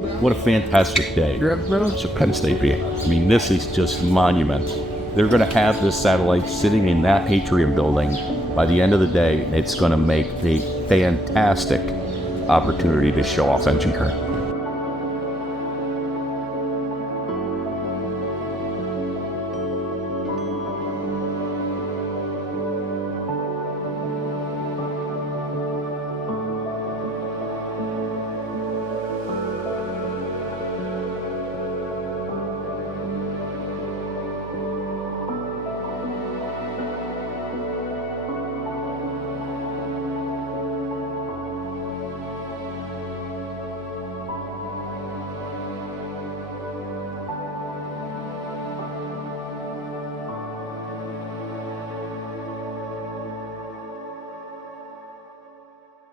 What a fantastic day to Penn State Beaver. I mean, this is just monumental. They're going to have this satellite sitting in that Atrium building. By the end of the day, it's going to make a fantastic opportunity to show off engineering.